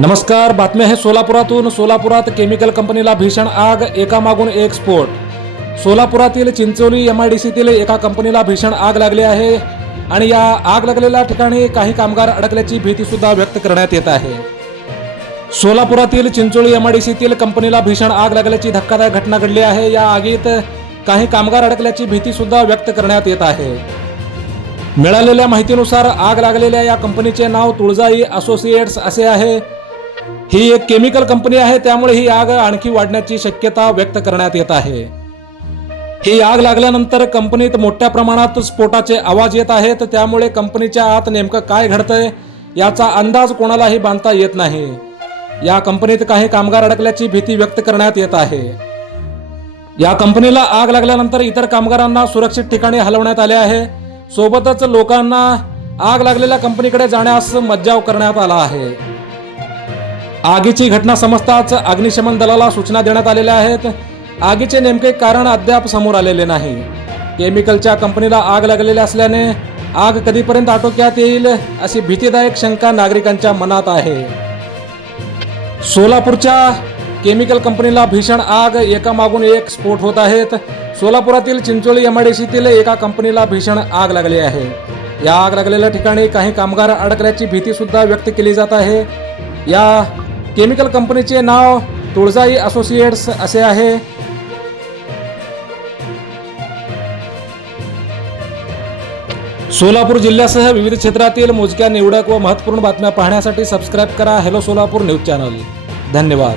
नमस्कार बातमी आहे सोलापुरातून. सोलापुरात केमिकल कंपनीला भीषण आग एकामागून एक स्फोट. सोलापुरातील चिंचोली एम आय डी सीतील एका कंपनीला भीषण आग लागली आहे आणि या आग लागलेल्या ठिकाणी काही कामगार अडकल्याची भीतीसुद्धा व्यक्त करण्यात येत आहे. सोलापुरातील चिंचोळी एम आय डी सीतील कंपनीला भीषण आग लागल्याची धक्कादायक घटना घडली आहे. या आगीत काही कामगार अडकल्याची भीतीसुद्धा व्यक्त करण्यात येत आहे. मिळालेल्या माहितीनुसार आग लागलेल्या या कंपनीचे नाव तुळजाई असोसिएट्स असे आहे. ही एक केमिकल कंपनी आहे त्यामुळे ही आग आणखी वाढण्याची शक्यता व्यक्त करण्यात येत आहे. ही आग लागल्यानंतर कंपनीत मोठ्या प्रमाणात स्फोटाचे आवाज येत आहेत त्यामुळे कंपनीच्या आत नेमकं काय घडतंय याचा अंदाज कोणालाही बांधता येत नाही. या कंपनीत काही कामगार अडकल्याची भीती व्यक्त करण्यात येत आहे. या कंपनीला आग लागल्यानंतर इतर कामगारांना सुरक्षित ठिकाणी हलवण्यात आले आहे. सोबतच लोकांना आग लागलेल्या कंपनीकडे जाण्यास मज्जाव करण्यात आला आहे. आगीची घटना समजताच अग्निशमन दलाला सूचना देण्यात आलेल्या आहेत. आगीचे नेमके कारण अद्याप समोर आलेले नाही. केमिकलच्या कंपनीला आग लागलेली असल्याने आग कधीपर्यंत आटोक्यात येईल अशी भीतीदायक शंका नागरिकांच्या मनात आहे. सोलापूरच्या केमिकल कंपनीला भीषण आग एकामागून एक स्फोट होत आहेत. सोलापुरातील चिंचोळी एमआयडीसीतील एका कंपनीला भीषण आग लागली आहे. या आग लागलेल्या ठिकाणी काही कामगार अडकल्याची भीती सुद्धा व्यक्त केली जात आहे. या केमिकल कंपनीचे नाव तुळजाई असोसिएट्स असे आहे. सोलापूर जिल्ह्यासह विविध क्षेत्रातील मोजक्या निवडक व महत्त्वपूर्ण बातम्या पाहण्यासाठी सबस्क्राईब करा. Hello Solapur news channel. धन्यवाद.